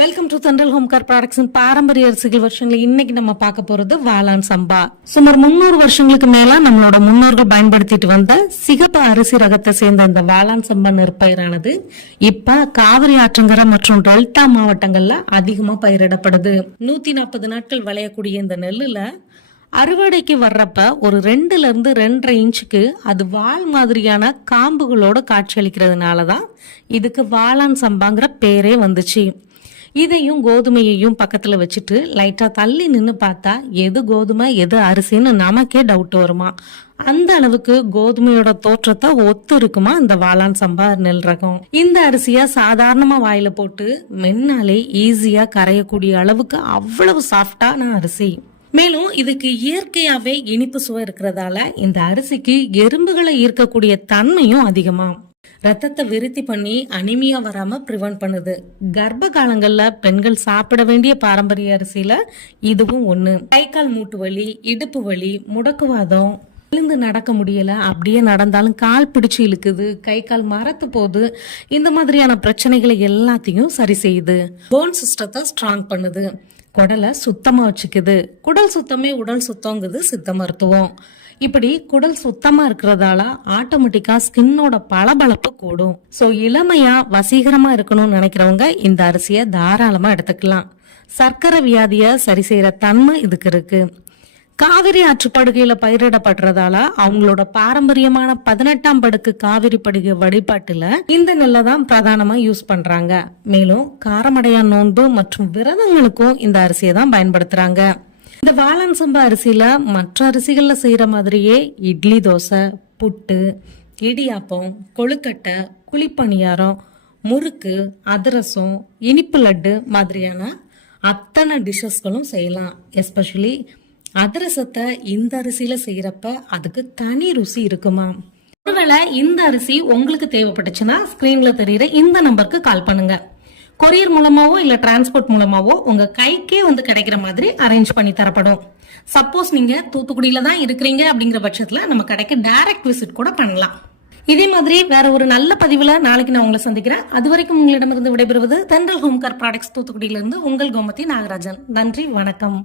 Welcome to central home care products பாரம்பரிய அரிசிகள் வருஷங்களை இன்னைக்கு நம்ம பார்க்க போறது வாளான் சம்பா. சுமார் முன்னூறு வருஷங்களுக்கு மேல நம்மளோட முன்னோர்கள் பயன்படுத்திட்டு வந்த சிகப்பு அரிசி ரகத்தை சேர்ந்த இந்த வாளான் சம்பா நெற்பயிரானது இப்ப காவிரி ஆற்றங்கரை மற்றும் டெல்டா மாவட்டங்கள்ல அதிகமா பயிரிடப்படுது. நூத்தி நாற்பது நாட்கள் விளையக்கூடிய இந்த நெல்லுல அறுவடைக்கு வர்றப்ப ஒரு ரெண்டுல இருந்து ரெண்டரை இன்ச்சுக்கு அது வால் மாதிரியான காம்புகளோட காட்சியளிக்கிறதுனால தான் இதுக்கு வாளான் சம்பாங்கிற பேரே வந்துச்சு. இதையும் கோதுமையையும் பக்கத்துல வச்சுட்டு லைட்டா தள்ளி நின்னு பார்த்தா எது கோதுமை எது அரிசின்னு நமக்கே டவுட் வருமா? அந்த அளவுக்கு கோதுமையோட தோற்றத்தை ஒத்து இருக்குமா இந்த வாளான் சம்பா நெல் ரகம்? இந்த அரிசியை சாதாரணமா வாயில போட்டு மென்னாலே ஈஸியா கரையக்கூடிய அளவுக்கு அவ்வளவு சாஃப்டான அரிசி. மேலும் இதுக்கு இயற்கையாவே இனிப்பு சுவை இருக்கிறதால இந்த அரிசிக்கு எறும்புகளை ஈர்க்கக்கூடிய தன்மையும் அதிகமாகும் ரத்தத்தை விருத்தி பண்ணி அனிமியா வராம ப்ரிவென்ட் பண்ணுது. கர்ப்ப காலங்கள்ல பெண்கள் சாப்பிட வேண்டிய பாரம்பரிய அரிசியில இதுவும் ஒண்ணு. கை கால் மூட்டு வலி இடுப்பு வலி முடக்குவாதம். எழுந்து நடக்க முடியல அப்படியே நடந்தாலும் கால் பிடிச்சு இழுக்குது கை கால் மரத்து போகுது. இந்த மாதிரியான பிரச்சனைகளை எல்லாத்தையும் சரி செய்யுது. போன் சிஸ்டத்தை ஸ்ட்ராங் பண்ணுது. குடலை சுத்தமா வச்சுக்குது. குடல் சுத்தமே உடல் சுத்தங்கிறது சித்த மருத்துவம். இப்படி குடல் சுத்தமா இருக்கிறதால ஆட்டோமேட்டிக்கா ஸ்கின்னோட பளபளப்பு கூடும். சோ இளமையா வசீகரமா இருக்கணும்னு நினைக்கிறவங்க இந்த அரிசியை தாராளமா எடுத்துக்கலாம். சர்க்கரை வியாதிய சரி செய்யற தன்மை இதுக்கு இருக்கு. காவிரி ஆற்றுப்படுகையில பயிரிடப்படுறதால அவங்களோட பாரம்பரியமான பதினெட்டாம் படுக்கு காவிரி படுகை வழிபாட்டுல இந்த நெல்லை தான் பிரதானமா யூஸ் பண்றாங்க. மேலும் காரமடையா நோன்பு மற்றும் விரதங்களுக்கும் இந்த அரிசியை தான் பயன்படுத்துறாங்க. இந்த வாழன் சம்பா அரிசியில மற்ற அரிசிகள்ல செய்யற மாதிரியே இட்லி தோசை புட்டு இடியாப்பம் கொழுக்கட்டை குழிப்பணியாரம் முறுக்கு அதிரசம் இனிப்பு லட்டு மாதிரியான அத்தனை டிஷ்ஷஸ்களும் செய்யலாம். எஸ்பெஷலி அதிரசத்தை இந்த அரிசியில செய்யறப்ப அதுக்கு தனி ருசி இருக்குமா? ஒருவேளை இந்த அரிசி உங்களுக்கு தேவைப்பட்டுச்சுன்னா ஸ்கிரீன்ல தெரியுற இந்த நம்பருக்கு கால் பண்ணுங்க. கொரியர் மூலமாவோ இல்லை டிரான்ஸ்போர்ட் மூலமாவோ உங்கள் கைக்கே வந்து கிடைக்கிற மாதிரி அரேஞ்ச் பண்ணி தரப்படும். சப்போஸ் நீங்கள் தூத்துக்குடியில் தான் இருக்கிறீங்க அப்படிங்கிற பட்சத்தில் நம்ம கடைக்கு டைரக்ட் விசிட் கூட பண்ணலாம். இதே மாதிரி வேற ஒரு நல்ல பதிவில் நாளைக்கு நான் உங்களை சந்திக்கிறேன். அது வரைக்கும் உங்களிடமிருந்து விடைபெறுவது தென்றல் ஹோம்கார் ப்ராடக்ட்ஸ் தூத்துக்குடியிலிருந்து உங்கள் கோமதி நாகராஜன். நன்றி வணக்கம்.